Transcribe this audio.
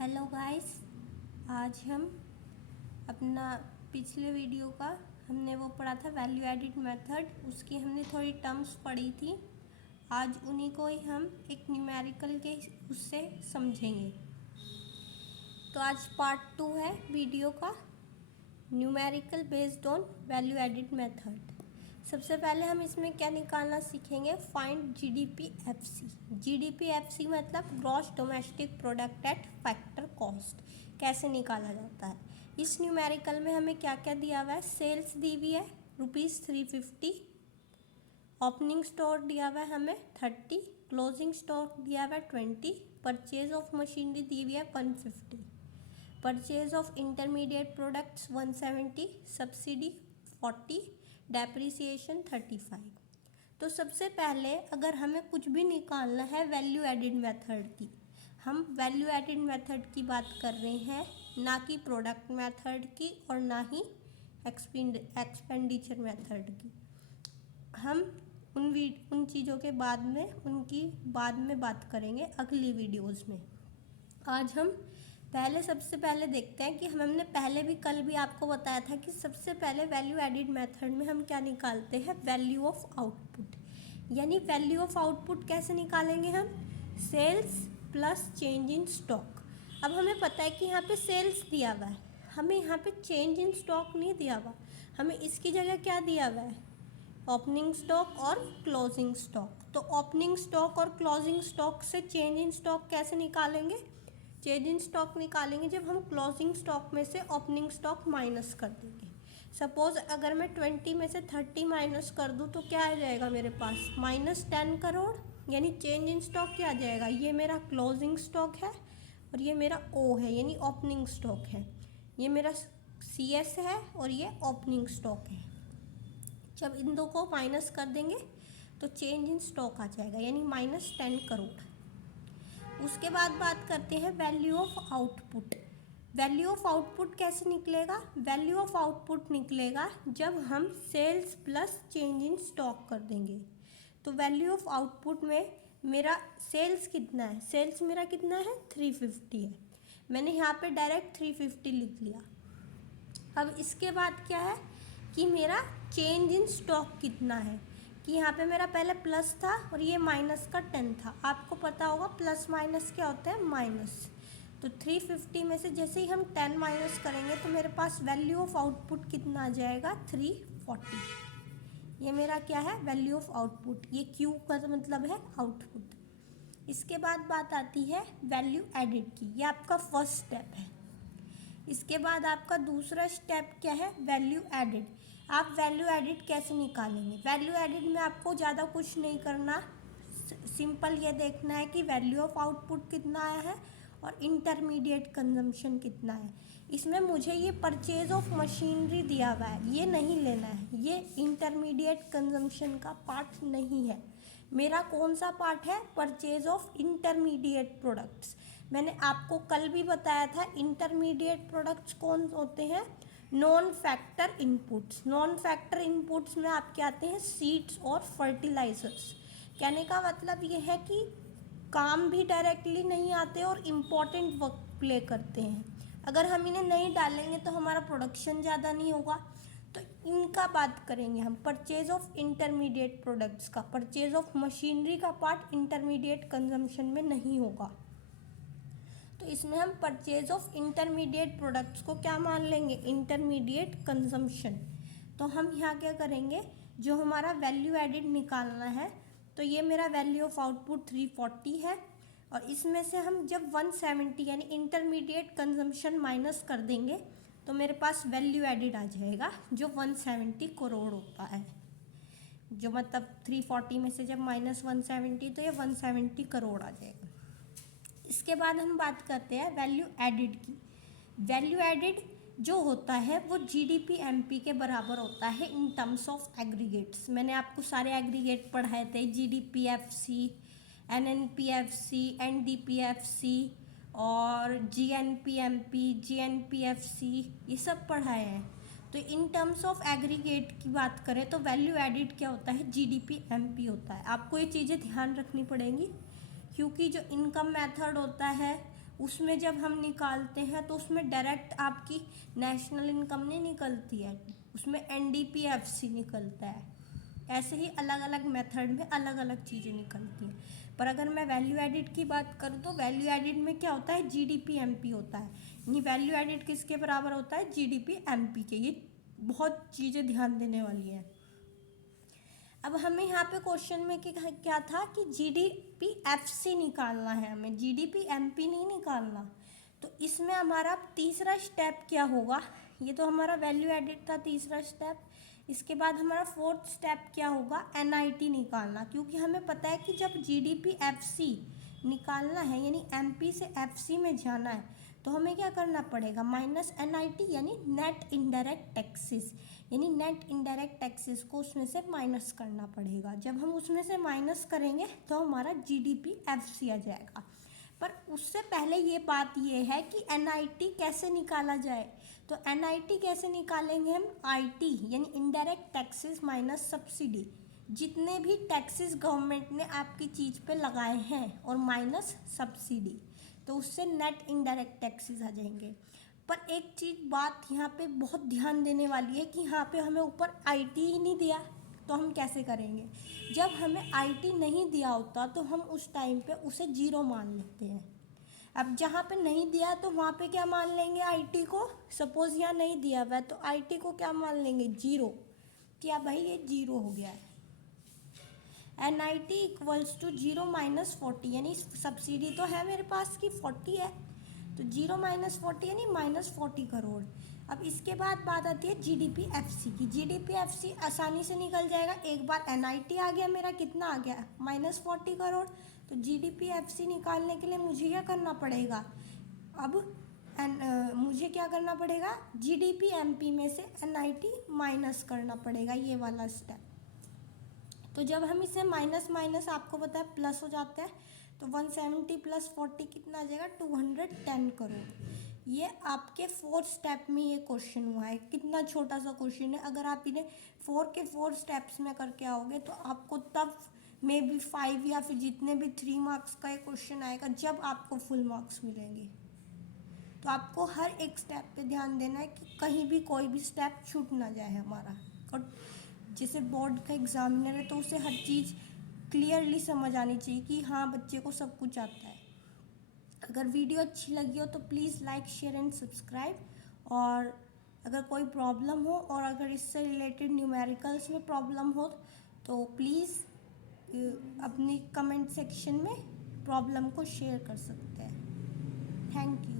Hello guys, आज हम अपना पिछले वीडियो का हमने वो पढ़ा था वैल्यू एडिड मेथड। उसकी हमने थोड़ी टर्म्स पढ़ी थी। आज उन्हीं को ही हम एक न्यूमेरिकल के उससे समझेंगे। तो आज पार्ट 2 है वीडियो का, numerical based on value added method. सबसे पहले हम इसमें क्या निकालना सीखेंगे, फाइंड जीडीपी-एफसी। जीडीपी-एफसी मतलब gross domestic product at factor cost, कैसे निकाला जाता है। इस न्यूमेरिकल में हमें क्या क्या दिया हुआ है, सेल्स दी हुई है ₹350, ओपनिंग स्टॉक दिया हुआ है हमें 30, क्लोजिंग स्टॉक दिया हुआ है 20, परचेज ऑफ मशीनरी दी हुई है 150, purchase of intermediate products 170, subsidy 40, depreciation 35। तो सबसे पहले अगर हमें कुछ भी निकालना है वैल्यू एडिड मेथड की, हम वैल्यू एडिड मेथड की बात कर रहे हैं, ना कि प्रोडक्ट मेथड की और ना ही एक्सपेंडिचर मेथड की। हम उन चीज़ों के बाद में बात करेंगे अगली वीडियोस में। आज हम सबसे पहले देखते हैं कि हमने पहले भी कल भी आपको बताया था कि सबसे पहले वैल्यू एडिड मेथड में हम क्या निकालते हैं, वैल्यू ऑफ आउटपुट। यानी वैल्यू ऑफ आउटपुट कैसे निकालेंगे हम, sales plus change in stock. अब हमें पता है कि यहाँ पे सेल्स दिया हुआ है, हमें यहाँ पे चेंज इन स्टॉक नहीं दिया हुआ, हमें इसकी जगह क्या दिया हुआ है, ओपनिंग स्टॉक और क्लोजिंग स्टॉक। तो ओपनिंग स्टॉक और क्लोजिंग स्टॉक से चेंज इन स्टॉक कैसे निकालेंगे, चेंज इन स्टॉक निकालेंगे जब हम क्लोजिंग स्टॉक में से ओपनिंग स्टॉक माइनस कर देंगे। सपोज अगर मैं 20 में से 30 माइनस कर दूँ तो क्या आ जाएगा मेरे पास, -10 करोड़। यानी चेंज इन स्टॉक क्या आ जाएगा, ये मेरा क्लोजिंग स्टॉक है और ये मेरा ओ है यानी ओपनिंग स्टॉक है, ये मेरा CS है और ये ओपनिंग स्टॉक है। जब इन दो को माइनस कर देंगे तो चेंज इन स्टॉक आ जाएगा यानी -10 करोड़। उसके बाद बात करते हैं value of output. Value of output कैसे निकलेगा, वैल्यू ऑफ आउटपुट निकलेगा जब हम sales plus change in stock कर देंगे। तो वैल्यू ऑफ आउटपुट में मेरा सेल्स कितना है, सेल्स मेरा कितना है 350 है, मैंने यहाँ पे डायरेक्ट 350 लिख लिया। अब इसके बाद क्या है कि मेरा चेंज इन स्टॉक कितना है, कि यहाँ पे मेरा पहले प्लस था और ये माइनस का 10 था। आपको पता होगा प्लस माइनस क्या होता है, माइनस। तो 350 में से जैसे ही हम 10 माइनस करेंगे तो मेरे पास वैल्यू ऑफ आउटपुट कितना आ जाएगा, 340। ये मेरा क्या है, वैल्यू ऑफ आउटपुट। ये क्यू का मतलब है आउटपुट। इसके बाद बात आती है वैल्यू एडिड की, ये आपका फर्स्ट स्टेप है। इसके बाद आपका दूसरा स्टेप क्या है, वैल्यू एडिड। आप वैल्यू एडिड कैसे निकालेंगे, वैल्यू एडिड में आपको ज़्यादा कुछ नहीं करना, सिंपल ये देखना है कि वैल्यू ऑफ आउटपुट कितना आया है और इंटरमीडिएट कंजम्पशन कितना है। इसमें मुझे ये परचेज ऑफ मशीनरी दिया हुआ है, ये नहीं लेना है, ये इंटरमीडिएट कंजम्पशन का पार्ट नहीं है। मेरा कौन सा पार्ट है, परचेज ऑफ इंटरमीडिएट प्रोडक्ट्स। मैंने आपको कल भी बताया था इंटरमीडिएट प्रोडक्ट्स कौन होते हैं, non factor inputs. Non factor inputs में आपके आते हैं सीड्स और फर्टिलाइजर्स। कहने का मतलब ये है कि काम भी डायरेक्टली नहीं आते और इम्पॉर्टेंट वर्क प्ले करते हैं। अगर हम इन्हें नहीं डालेंगे तो हमारा प्रोडक्शन ज़्यादा नहीं होगा। तो इनका बात करेंगे हम, परचेज ऑफ इंटरमीडिएट प्रोडक्ट्स का। परचेज ऑफ मशीनरी का पार्ट इंटरमीडिएट कंजम्पशन में नहीं होगा, तो इसमें हम परचेज ऑफ इंटरमीडिएट प्रोडक्ट्स को क्या मान लेंगे, इंटरमीडिएट कंजम्पशन। तो हम यहाँ क्या करेंगे, जो हमारा वैल्यू एडिड निकालना है, तो ये मेरा वैल्यू ऑफ आउटपुट 340 है और इसमें से हम जब 170 यानी इंटरमीडिएट कंजम्पशन माइनस कर देंगे तो मेरे पास वैल्यू एडिड आ जाएगा जो 170 करोड़ होता है। जो मतलब 340 में से जब -170 तो ये 170 करोड़ आ जाएगा। इसके बाद हम बात करते हैं वैल्यू एडिड की। वैल्यू एडिड जो होता है वो GDP-MP के बराबर होता है इन टर्म्स ऑफ एग्रीगेट्स। मैंने आपको सारे एग्रीगेट पढ़ाए थे, GDP-FC, NNP-FC, NDP-FC और GNP-MP, GNP-FC, ये सब पढ़ाए हैं। तो इन टर्म्स ऑफ एग्रीगेट की बात करें तो वैल्यू एडिड क्या होता है, GDP-MP होता है। आपको ये चीज़ें ध्यान रखनी पड़ेंगी क्योंकि जो इनकम मेथड होता है उसमें जब हम निकालते हैं तो उसमें डायरेक्ट आपकी नेशनल इनकम नहीं निकलती है, उसमें एनडीपीएफसी निकलता है। ऐसे ही अलग अलग मेथड में अलग अलग चीज़ें निकलती हैं। पर अगर मैं वैल्यू एडिड की बात करूँ तो वैल्यू एडिड में क्या होता है, जीडीपी एमपी होता है। यानी वैल्यू एडिड किसके बराबर होता है, जीडीपी एमपी के। ये बहुत चीज़ें ध्यान देने वाली हैं। अब हमें यहाँ पे क्वेश्चन में क्या था कि जीडीपी एफसी निकालना है, हमें जीडीपी एमपी नहीं निकालना। तो इसमें हमारा तीसरा स्टेप क्या होगा, ये तो हमारा वैल्यू एडिड था तीसरा स्टेप। इसके बाद हमारा फोर्थ स्टेप क्या होगा, एनआईटी निकालना। क्योंकि हमें पता है कि जब जीडीपी एफसी निकालना है यानी एमपी से एफसी में जाना है तो हमें क्या करना पड़ेगा, माइनस एनआईटी यानी नेट इनडायरेक्ट टैक्सेस, यानी नेट इनडायरेक्ट टैक्सेस को उसमें से माइनस करना पड़ेगा। जब हम उसमें से माइनस करेंगे तो हमारा जीडीपी एफसी आ जाएगा। पर उससे पहले ये बात ये है कि एनआईटी कैसे निकाला जाए। तो एनआईटी कैसे निकालेंगे हम, आईटी यानी इनडायरेक्ट टैक्सेस माइनस सब्सिडी, जितने भी टैक्सेस गवर्नमेंट ने आपकी चीज़ पे लगाए हैं और माइनस सब्सिडी, तो उससे नेट इनडायरेक्ट टैक्सेस आ जाएंगे। पर एक चीज़ बात यहाँ पे बहुत ध्यान देने वाली है कि यहाँ पे हमें ऊपर आईटी ही नहीं दिया, तो हम कैसे करेंगे। जब हमें आईटी नहीं दिया होता तो हम उस टाइम पे उसे जीरो मान लेते हैं। अब जहाँ पे नहीं दिया तो वहाँ पे क्या मान लेंगे, आईटी को। सपोज यहाँ नहीं दिया हुआ है तो आईटी को क्या मान लेंगे, जीरो। क्या भाई, ये जीरो हो गया है। NIT equals to zero minus 40, यानी सब्सिडी तो है मेरे पास की 40 है, तो जीरो माइनस 40 यानी माइनस 40 करोड़। अब इसके बाद बात आती है जीडीपी एफसी की। जीडीपी एफसी आसानी से निकल जाएगा, एक बार एनआईटी आ गया मेरा, कितना आ गया, माइनस 40 करोड़। तो जीडीपी एफसी निकालने के लिए मुझे क्या करना पड़ेगा, अब मुझे क्या करना पड़ेगा, जीडीपी एमपी में से एनआईटी माइनस करना पड़ेगा, ये वाला स्टेप। तो जब हम इसे माइनस माइनस आपको पता है प्लस हो जाता है, तो 170 प्लस 40 कितना आ जाएगा, 210 करोड़। ये आपके फोर्थ स्टेप में ये क्वेश्चन हुआ है। कितना छोटा सा क्वेश्चन है, अगर आप इन्हें 4 के 4 स्टेप्स में करके आओगे तो आपको तब मे बी 5 या फिर जितने भी 3 मार्क्स का ये क्वेश्चन आएगा, जब आपको फुल मार्क्स मिलेंगे। तो आपको हर एक स्टेप पे ध्यान देना है कि कहीं भी कोई भी स्टेप छूट ना जाए हमारा। और जैसे बोर्ड का एग्जामिनर है तो उसे हर चीज़ क्लियरली समझ आनी चाहिए कि हाँ बच्चे को सब कुछ आता है। अगर वीडियो अच्छी लगी हो तो please like share and subscribe. और अगर कोई प्रॉब्लम हो और अगर इससे रिलेटेड न्यूमेरिकल्स में प्रॉब्लम हो तो प्लीज़ अपनी कमेंट सेक्शन में प्रॉब्लम को शेयर कर सकते हैं। Thank you.